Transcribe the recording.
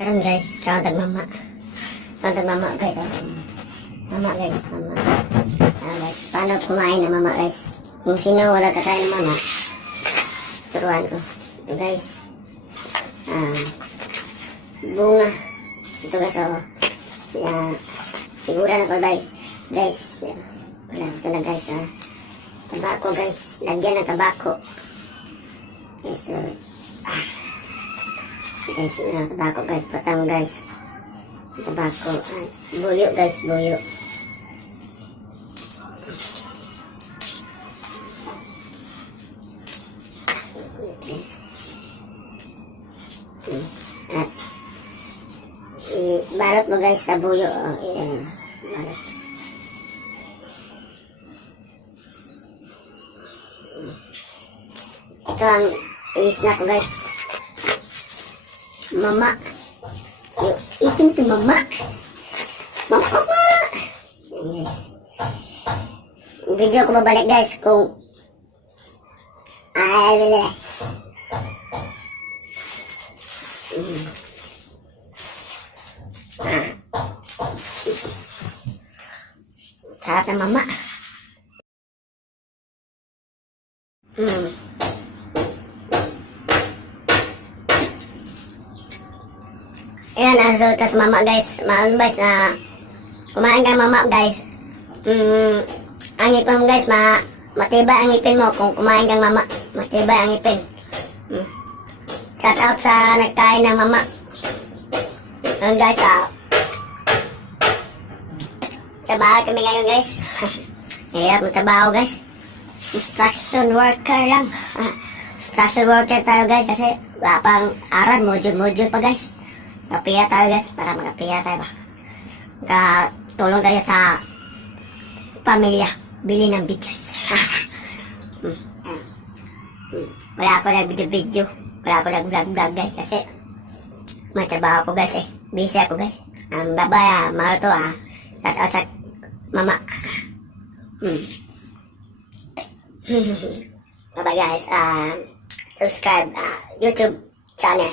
Karon guys, kauntag mama. Kauntag mama guys. Mama guys, mama. Guys, paano kumain ng mama guys? Kung sino wala kakain ng mama, turuan ko. Guys, bunga. Ito guys, sigura na palbay. Guys, wala, ito na guys, tabako guys, lagyan ng tabako. Guys, guys, tabako guys, patang guys. Tabako, buyo guys, buyo. Guys. At balot mo guys sa buyo. Balot. Ito ang i-snack ko guys. Mama. Eating to mama. Mama. Yan guys. Video ko babalik guys kung sarap na mama. Ayan, resultas mama guys. Guys na kumain ka mama guys. Ang ipin mo guys, matibay ang ipin mo kung kumain kang mama. Matibay ang ipin. Shout out sa nagkain ng mama. Guys, trabaho kami ngayon guys. Hirap magtrabaho guys. Construction worker lang. Construction worker tayo guys kasi wala pang aral, module pa guys. Kapiya tayo guys para makapiya tayo ba. Tulong tayo sa pamilya. Bili ng bigas. Wala ako nag-video. Wala ako nag-vlog guys kasi may trabaho ko guys eh. Busy ako guys. Bye-bye mahal to Shout out sa mama. Bye-bye guys. Subscribe YouTube channel.